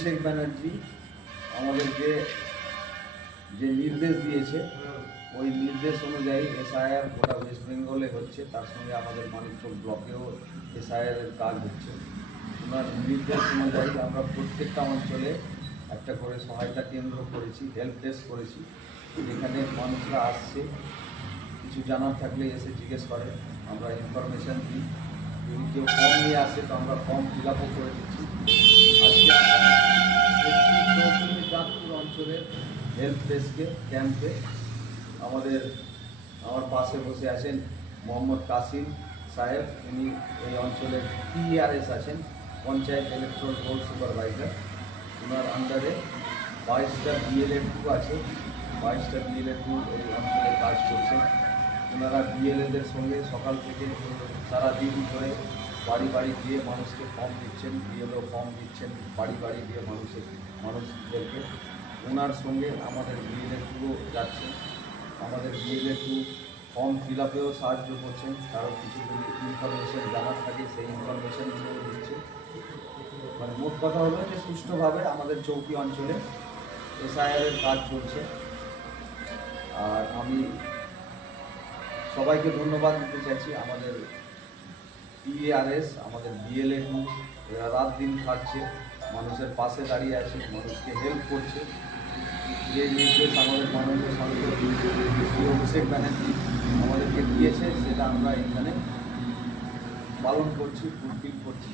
অভিষেক ব্যানার্জি আমাদেরকে যে নির্দেশ দিয়েছে ওই নির্দেশ অনুযায়ী এসআইআর গোটা ওয়েস্ট বেঙ্গলে হচ্ছে, তার সঙ্গে আমাদের মানিকচক ব্লকেও এসআইআরের কাজ হচ্ছে। ওনার নির্দেশ অনুযায়ী আমরা প্রত্যেকটা অঞ্চলে একটা করে সহায়তা কেন্দ্র করেছি, হেল্প ডেস্ক করেছি, যেখানে মানুষরা আসছে, কিছু জানার থাকলে এসে জিজ্ঞেস করে, আমরা ইনফরমেশান দিই। যদি কেউ ফর্ম নিয়ে আসে তো আমরা ফর্ম ফিল আপও করে দিচ্ছি। আজকে চাঁদপুর অঞ্চলের হেল্প ডেস্কে ক্যাম্পে আমার পাশে বসে আছেন মোহাম্মদ কাসিম সাহেব, উনি এই অঞ্চলের PRS আছেন, পঞ্চায়েত ইলেকট্রাল রোল সুপারভাইজার। ওনার আন্ডারে 22টা BLA2 আছে, 22টা BLA2 এই অঞ্চলে কাজ করছেন। ওনারা BLAদের সঙ্গে সকাল থেকে সারাদিন ধরে বাড়ি বাড়ি গিয়ে মানুষকে ফর্ম দিচ্ছেন, BLO ফর্ম দিচ্ছেন, বাড়ি বাড়ি গিয়ে মানুষদেরকে। ওনার সঙ্গে আমাদের BLA2 যাচ্ছে, আমাদের BLA2 ফর্ম ফিল আপেও সাহায্য করছেন, কারো কিছু যদি ইনফরমেশান জানার থাকে সেই ইনফরমেশানগুলো দিচ্ছে। মানে মোট কথা হলো যে সুষ্ঠুভাবে আমাদের চৌকি অঞ্চলে এসআইআরের কাজ চলছে। আর আমি সবাইকে ধন্যবাদ দিতে চাইছি, আমাদের PRS, আমাদের BLA2 এরা রাত দিন খাচ্ছে, মানুষের পাশে দাঁড়িয়ে আছে, মানুষকে হেল্প করছে। যে নির্দেশ আমাদের মাননীয় সাংসদ শ্রী অভিষেক ব্যানার্জি আমাদেরকে দিয়েছে সেটা আমরা এখানে পালন করছি, ফুলফিল করছি।